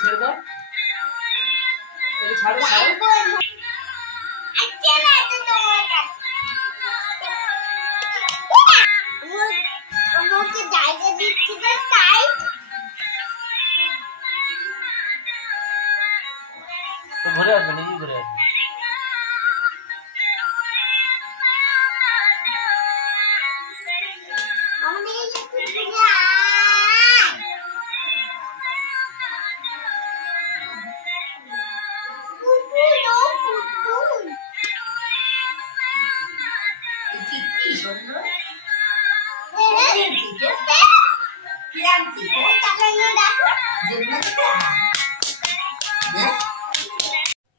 ছেড়ে দাও, ছাড়ো ছাড়ো। আমাকে জায়গা দিচ্ছি না তাই ঘুরে আসবে নাকি? ঘুরে আসবে।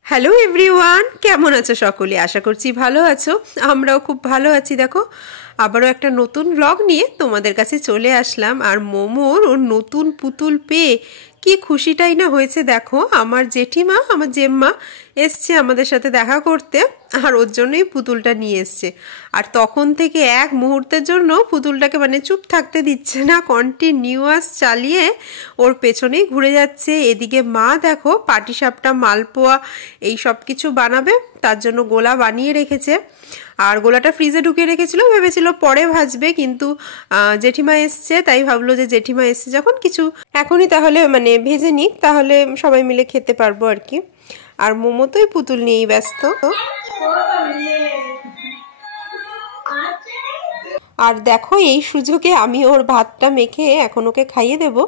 হ্যালো এভরিওয়ান, কেমন আছো সকলে? আশা করছি ভালো আছো। আমরাও খুব ভালো আছি। দেখো আবারও একটা নতুন ব্লগ নিয়ে তোমাদের কাছে চলে আসলাম। আর মোমোর ওর নতুন পুতুল পেয়ে কি খুশিটাই না হয়েছে। দেখো আমার জেঠিমা, আমার জেম্মা এসছে আমাদের সাথে দেখা করতে, আর ওর জন্যই পুতুলটা নিয়ে এসছে। আর তখন থেকে এক মুহূর্তের জন্য পুতুলটাকে মানে চুপ থাকতে দিচ্ছে না, কন্টিনিউয়াস চালিয়ে ওর পেছনেই ঘুরে যাচ্ছে। এদিকে মা দেখো পাটিসাপটা, মালপোয়া এই সব কিছু বানাবে, তার জন্য গোলা বানিয়ে রেখেছে। আর গোলাটা ফ্রিজে ঢুকিয়ে রেখেছিল, ভেবেছিল পরে ভাজবে, কিন্তু জেঠিমা এসছে, তাই ভাবলো যে জেঠিমা এসছে যখন কিছু এখনই তাহলে মানে ভেজে নিক, তাহলে সবাই মিলে খেতে পারবো আর কি। আর মোমো তোই পুতুল নিয়েই ব্যস্ত। আর দেখো এই সুযোগে আমি ওর ভাতটা মেখে এখন ওকে খাইয়ে দেবো।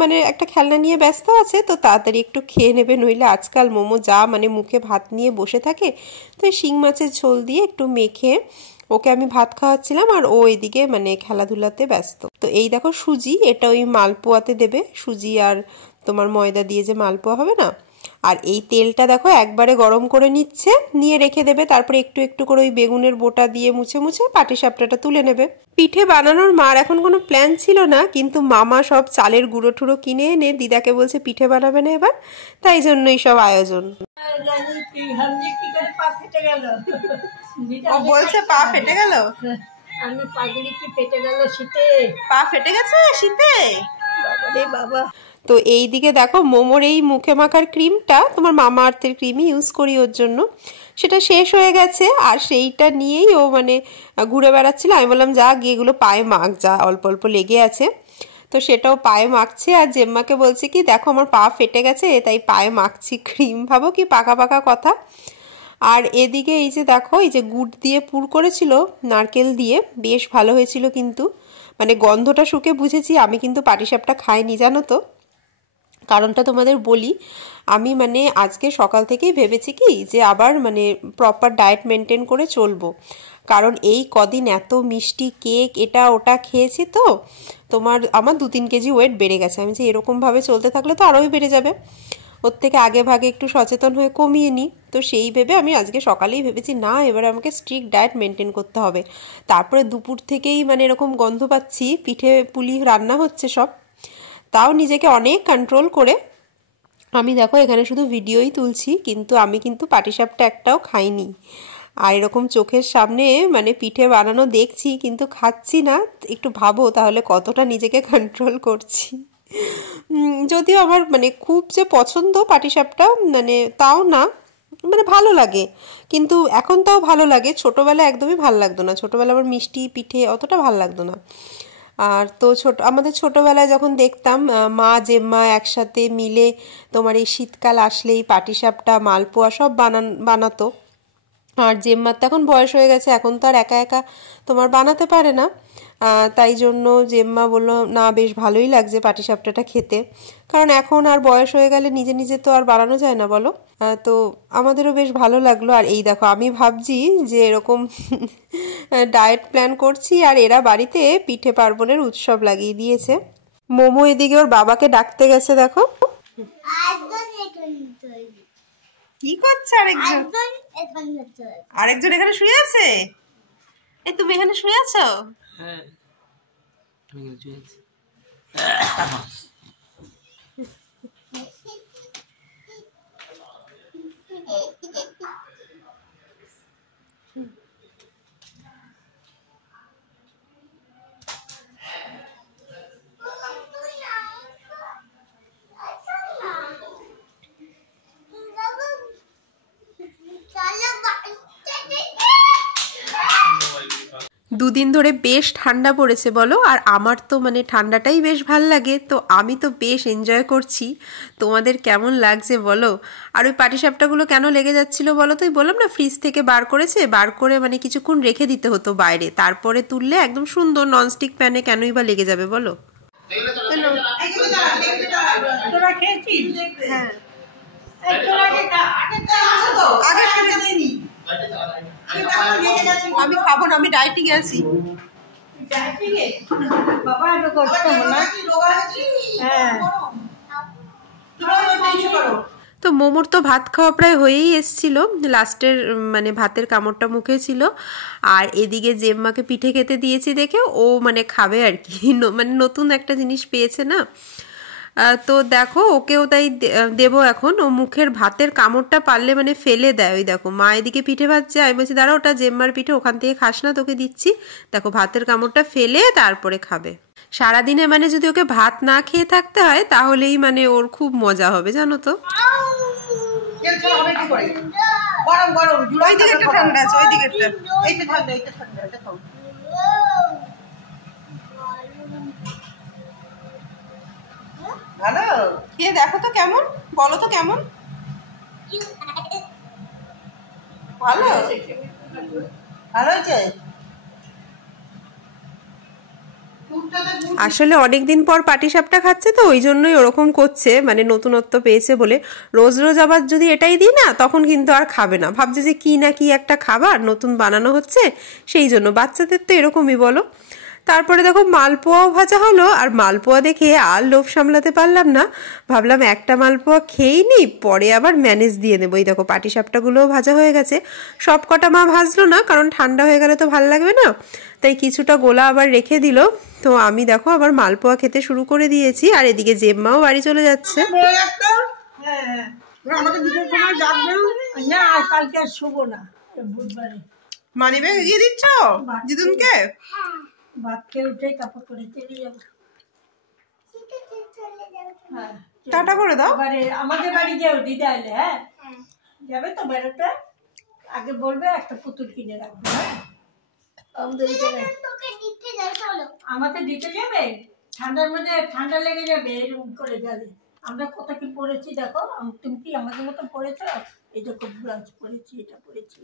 মানে একটা খেলনা নিয়ে ব্যস্ত আছে, তো তাড়াতাড়ি একটু খেয়ে নেবে, নইলে আজকাল মোমো যা মানে মুখে ভাত নিয়ে বসে থাকে। তো এই শিং মাছের ঝোল দিয়ে একটু মেখে ওকে আমি ভাত খাওয়াচ্ছিলাম, আর ও এদিকে মানে খেলাধুলাতে ব্যস্ত। তো এই দেখো সুজি, এটা ওই মালপোয়াতে দেবে, সুজি আর তোমার ময়দা দিয়ে যে মালপোয়া হবে না। আর এই তেলটা দেখো একবারে গরম করে নিচ্ছে, নিয়ে রেখে দেবে। তারপরে একটু একটু করে ওই বেগুনের বোটা দিয়ে মুছে মুছে পাটিসাপটাটা তুলে নেবে। পিঠে বানানোর মার এখন কোনো প্ল্যান ছিল না, কিন্তু মামা সব চালের গুঁড়ো টুড়ো কিনে এনে দিদাকে বলছে পিঠে বানাবে না এবার, তাই জন্যই সব আয়োজন। ও বলছে পা ফেটে গেল, আমি পাগলি কি ফেটে গেল শীতে, পা ফেটে গেছে শীতে বাবা রে বাবা। তো এই দিকে দেখো মোমোর এই মুখে মাখার ক্রিমটা, তোমার মামা আর্থের ক্রিমই ইউজ করি ওর জন্য, সেটা শেষ হয়ে গেছে। আর সেইটা নিয়েই ও মানে ঘুরে বেড়াচ্ছিল। আমি বললাম যা গিয়ে এগুলো পায়ে মাখ, যা অল্প অল্প লেগে আছে। তো সেটাও পায়ে মাখছে। আর জেম্মাকে বলছে কি দেখো আমার পা ফেটে গেছে তাই পায়ে মাখছি ক্রিম। ভাবো কি পাকা পাকা কথা। আর এদিকে এই যে দেখো এই যে গুড় দিয়ে পুর করেছিল নারকেল দিয়ে, বেশ ভালো হয়েছিল, কিন্তু মানে গন্ধটা শুকে বুঝেছি আমি কিন্তু পাটিসাপটা খাইনি, জানো তো। কারণটা তোমাদের বলি, আমি মানে আজকে সকাল থেকেই ভেবেছি কি যে আবার মানে প্রপার ডায়েট মেনটেন করে চলবো। কারণ এই কদিন এত মিষ্টি কেক এটা ওটা খেয়েছি, তো আমার 2-3 কেজি ওয়েট বেড়ে গেছে। আমি যে এরকমভাবে চলতে থাকলে তো আরোই বেড়ে যাবে, ওর থেকে আগে ভাগে একটু সচেতন হয়ে কমিয়ে নিই। তো সেই ভেবে আমি আজকে সকালেই ভেবেছি না এবার আমাকে স্ট্রিক্ট ডায়েট মেনটেন করতে হবে। তারপরে দুপুর থেকেই মানে এরকম গন্ধ পাচ্ছি, পিঠে পুলি রান্না হচ্ছে সব, তাও নিজেকে অনেক কন্ট্রোল করে আমি দেখো এখানে শুধু ভিডিওই তুলছি, কিন্তু আমি কিন্তু পাটিসাপটা একটাও খাইনি। আর এরকম চোখের সামনে মানে পিঠে বানানো দেখছি কিন্তু খাচ্ছি না, একটু ভাবো তাহলে কতটা নিজেকে কন্ট্রোল করছি। যদিও আমার মানে খুব যে পছন্দ পাটিসাপটা মানে তাও না, মানে ভালো লাগে, কিন্তু এখন তাও ভালো লাগে। ছোটোবেলায় একদমই ভালো লাগতো না, ছোটোবেলা আমার মিষ্টি পিঠে অতটা ভালো লাগতো না। আর তো আমাদের ছোটোবেলায় যখন দেখতাম মা জেম্মা একসাথে মিলে তোমার এই শীতকাল আসলেই পাটিসাপটা মালপোয়া সব বানাতো। আর জেম্মার তো এখন বয়স হয়ে গেছে, এখন তো আর একা একা তোমার বানাতে পারে না, তাই জন্য জেম্মা বললো না বেশ ভালোই লাগছে পাটিসাপটাটা খেতে, কারণ এখন আর বয়স হয়ে গেলে নিজে নিজে তো আর বানানো যায় না বলো। তো আমাদেরও বেশ ভালো লাগলো। আর এই দেখো আমি ভাবছি যে এরকম ডায়েট প্ল্যান করছি আর এরা বাড়িতে পিঠে পার্বণের উৎসব লাগিয়ে দিয়েছে। মোমো এদিকে ওর বাবাকে ডাকতে গেছে, দেখো কি করছে আরেকজন এখানে শুয়ে আছে। এই তুমি এখানে শুয়ে আছো? হ্যাঁ আমি শুয়ে আছি। দুদিন ধরে বেশ ঠান্ডা পড়েছে বলো, আর আমার তো মানে ঠান্ডাটাই বেশ ভাল লাগে, তো আমি তো বেশ এনজয় করছি। তোমাদের কেমন লাগছে বলো? আর ওই পাটিসাপটাগুলো কেন লেগে যাচ্ছিল বলো তো? বললাম না ফ্রিজ থেকে বার করেছে, বার করে মানে কিছুক্ষণ রেখে দিতে হতো বাইরে, তারপরে তুললে একদম সুন্দর ননস্টিক প্যানে কেনই বা লেগে যাবে বলো? তোরা খেয়েছিস? হ্যাঁ। আমি খাবো না, আমি ডায়েটিং আছি। বাবা এত কষ্ট হলো। হ্যাঁ। তো মোমোর তো ভাত খাওয়া প্রায় হয়েই এসছিল, লাস্টের মানে ভাতের কামড়টা মুখে ছিল। আর এদিকে জেম্মাকে পিঠে খেতে দিয়েছি দেখে ও মানে খাবে আর কি, মানে নতুন একটা জিনিস পেয়েছে না। তো দেখো ওকেও তাই দেবো এখন। ও মুখের ভাতের কামড়টা পারলে মানে ফেলে দেয়। ওই দেখো মা এদিকে পিঠে ভাজছে, আমি বলছি দাঁড়া ওটা জেম্মার পিঠে, ওখান থেকে খাস না, তোকে দিচ্ছি। দেখো ভাতের কামড়টা ফেলে তারপরে খাবে। সারাদিনে মানে যদি ওকে ভাত না খেয়ে থাকতে হয় তাহলেই মানে ওর খুব মজা হবে জানো তো। ভালো খেয়ে দেখো তো কেমন, বলো তো কেমন। ভালো ভালো হয়েছে। আসলে অনেকদিন পর পাটিসাপটা খাচ্ছে তো ওই জন্যই ওরকম করছে, মানে নতুনত্ব পেয়েছে বলে। রোজ রোজ আবার যদি এটাই দিই না তখন কিন্তু আর খাবে না, ভাবছে যে কি না কি একটা খাবার নতুন বানানো হচ্ছে, সেই জন্য। বাচ্চাদের তো এরকমই বলো। তারপরে দেখো মালপোয়াও ভাজা হলো, আর মালপোয়া দেখে আর লোভ সামলাতে পারলাম না, ভাবলাম একটা মালপোয়া খেয়েই নি, পরে আবার ম্যানেজ দিয়ে নেবো। এই দেখো পাটিসাপটাগুলোও ভাজা হয়ে গেছে। সব কটা মা ভাজলো না, কারণ ঠান্ডা হয়ে গেলে তো ভাল লাগবে না, তাই কিছুটা গোলা আবার রেখে দিল। তো আমি দেখো আবার মালপোয়া খেতে শুরু করে দিয়েছি, আর এদিকে জেম্মাও বাড়ি চলে যাচ্ছে। কালকে আর শুভ না, বুধবারে। মানিব্যাগ দিয়ে দিচ্ছ জিদুনকে? ভাত খেয়ে উঠে কাপড় করে চলে যাবো। হ্যাঁ টাটা করে দাও। এবারে আমাদের বাড়ি যাও দিদা এলে। হ্যাঁ যাবে তো বেরোতে, আগে বলবে একটা পুতুল কিনে রাখবে। হ্যাঁ আমাকে দিতে যাবে, ঠান্ডার মধ্যে ঠান্ডা লেগে যাবে এরকম করে যাবে। আমরা কত কি পরেছি দেখো, তুমি কি আমাদের মতো পরেছ? এই দেখো ব্লাউজ পরেছি, এটা পরেছি।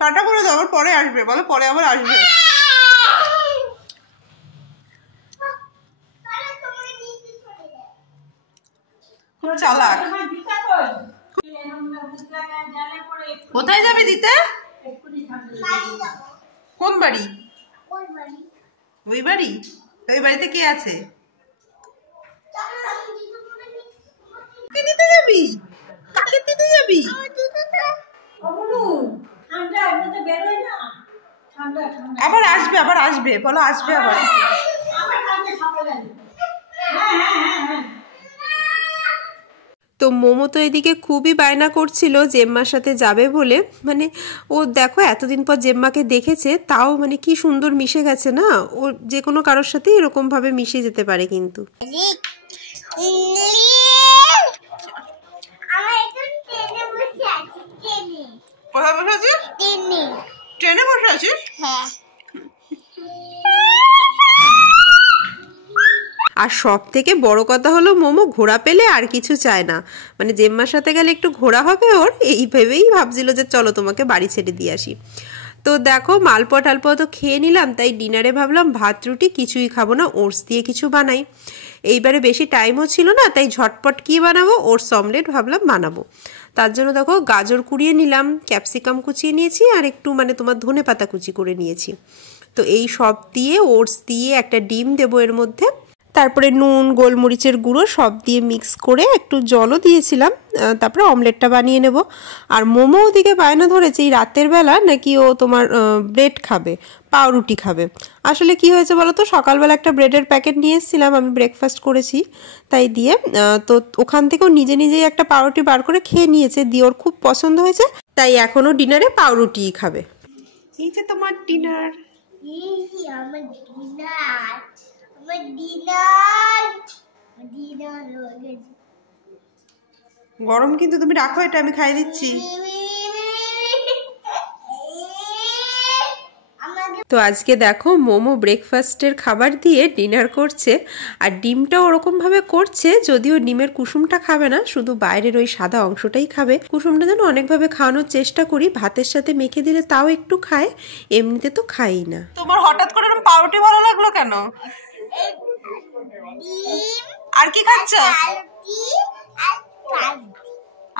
টাটা করে দাও, আবার পরে আসবে বলো, পরে আবার আসবে। চালাক। কোথায় যাবে দিতে? কোন বাড়ি? ওই বাড়ি? ওই বাড়িতে কে আছে? কাকে দিতে যাবি? কাকে দিতে যাবি? আবার আসবে, আবার আসবে বলো, আসবে আবার। তো মোমো তো এদিকে খুবই বায়না করছিল জেম্মার সাথে যাবে বলে, মানে ও দেখো এতদিন পর জেম্মাকে দেখেছে, তাও মানে কি সুন্দর মিশে গেছে না, ও যে কোনো কারোর সাথে এরকম ভাবে মিশে যেতে পারে। কিন্তু কোথায় বসে আছিস? ট্রেনে বসে আছিস? হ্যাঁ। আর সব থেকে বড় কথা হলো মোমো ঘোরা পেলে আর কিছু চায় না, মানে জেম্মার সাথে গেলে একটু ঘোরা হবে ওর, এই ভেবেই ভাবছিল যে চলো তোমাকে বাড়ি ছেড়ে দিয়ে আসি। তো দেখো মালপোয়া টালপোয়া তো খেয়ে নিলাম, তাই ডিনারে ভাবলাম ভাত রুটি কিছুই খাবো না, ওটস দিয়ে কিছু বানাই। এইবারে বেশি টাইমও ছিল না, তাই ঝটপট কি বানাবো, ওটস অমলেট ভাবলাম বানাবো। তার জন্য দেখো গাজর কুড়িয়ে নিলাম, ক্যাপসিকাম কুচিয়ে নিয়েছি, আর একটু মানে তোমার ধনে পাতা কুচি করে নিয়েছি। তো এই সব দিয়ে ওটস দিয়ে একটা ডিম দেবো এর মধ্যে, তারপরে নুন গোলমরিচের গুঁড়ো সব দিয়ে মিক্স করে একটু জলও দিয়েছিলাম, তারপরে অমলেটটা বানিয়ে নেব। আর মোমো ওদিকে বায়না ধরেছে এই রাতের বেলা নাকি ও তোমার ব্রেড খাবে, পাউরুটি খাবে। আসলে কি হয়েছে বলো তো, সকালবেলা একটা ব্রেডের প্যাকেট নিয়ে এসেছিলাম, আমি ব্রেকফাস্ট করেছি তাই দিয়ে, তো ওখান থেকেও নিজে নিজেই একটা পাউরুটি বার করে খেয়ে নিয়েছে, দিয়ে ওর খুব পছন্দ হয়েছে, তাই এখনও ডিনারে পাউরুটিই খাবে। এই যে তোমার ডিনার। গরম কিন্তু তুমি রাখো, এটা আমি খাইয়ে দিচ্ছি। তো আজকে দেখো মোমো ব্রেকফাস্টের খাবার দিয়ে ডিনার করছে, আর ডিমটাও ওরকমভাবে করছে, যদিও ডিমের কুসুমটা খাবে না, শুধু বাইরের ওই সাদা অংশটাই খাবে। কুসুমটা যেন অনেকভাবে খাওয়ানোর চেষ্টা করি, ভাতের সাথে মেখে দিলে তাও একটু খায়, এমনিতে তো খাই না। তোমার হঠাৎ করে এরকম পাউরুটি ভালো লাগলো কেন? আর কি খাচ্ছ?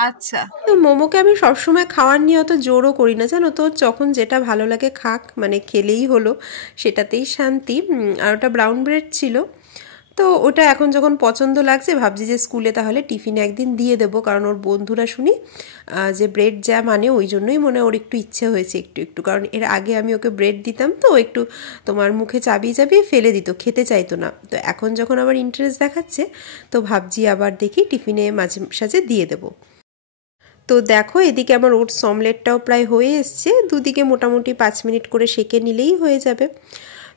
আচ্ছা, তো মোমোকে আমি সবসময় খাওয়ার নিয়ে অত জোরও করি না, জানো তো, যখন যেটা ভালো লাগে খাক, মানে খেলেই হলো, সেটাতেই শান্তি। আর ওটা ব্রাউন ব্রেড ছিল, তো ওটা এখন যখন পছন্দ লাগছে ভাবছি যে স্কুলে তাহলে টিফিনে একদিন দিয়ে দেবো, কারণ ওর বন্ধুরা শুনি যে ব্রেড যা মানে, ওই জন্যই মনে ওর একটু ইচ্ছে হয়েছে একটু একটু, কারণ এর আগে আমি ওকে ব্রেড দিতাম তো একটু তোমার মুখে চাবিয়ে চাবিয়ে ফেলে দিত, খেতে চাইতো না। তো এখন যখন আবার ইন্টারেস্ট দেখাচ্ছে, তো ভাবছি আবার দেখি টিফিনে মাঝে সাঝে দিয়ে দেবো। তো দেখো এদিকে আমার ওটস অমলেটটাও প্রায় হয়ে এসছে, দুদিকে মোটামুটি 5 মিনিট করে সেঁকে নিলেই হয়ে যাবে।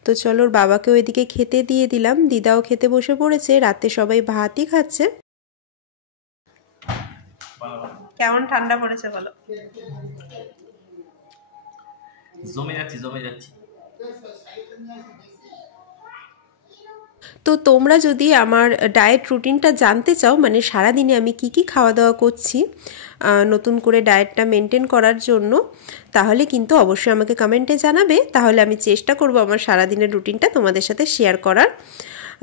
তো চলো ওর বাবাকেও এদিকে খেতে দিয়ে দিলাম, দিদাও খেতে বসে পড়েছে, রাতে সবাই ভাতই খাচ্ছে। কেমন ঠান্ডা পড়েছে বলো? জমে যাচ্ছি। তো তোমরা যদি আমার ডায়েট রুটিনটা জানতে চাও, মানে সারাদিনে আমি কি কি খাওয়া দাওয়া করছি নতুন করে ডায়েটটা মেনটেন করার জন্য, তাহলে কিন্তু অবশ্যই আমাকে কমেন্টে জানাবে, তাহলে আমি চেষ্টা করব আমার সারাদিনের রুটিনটা তোমাদের সাথে শেয়ার করার।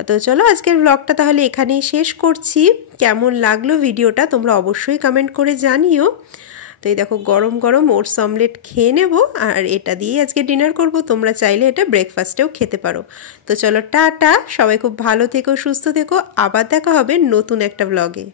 তো চলো আজকের ব্লগটা তাহলে এখানেই শেষ করছি। কেমন লাগলো ভিডিওটা তোমরা অবশ্যই কমেন্ট করে জানিও। তো এই দেখো গরম গরম ওটস অমলেট খেয়ে নেব, আর এটা দিয়েই আজকে ডিনার করব। তোমরা চাইলে এটা ব্রেকফাস্টেও খেতে পারো। তো চলো টাটা, সবাই খুব ভালো থেকো, সুস্থ থেকো, আবার দেখা হবে নতুন একটা ব্লগে।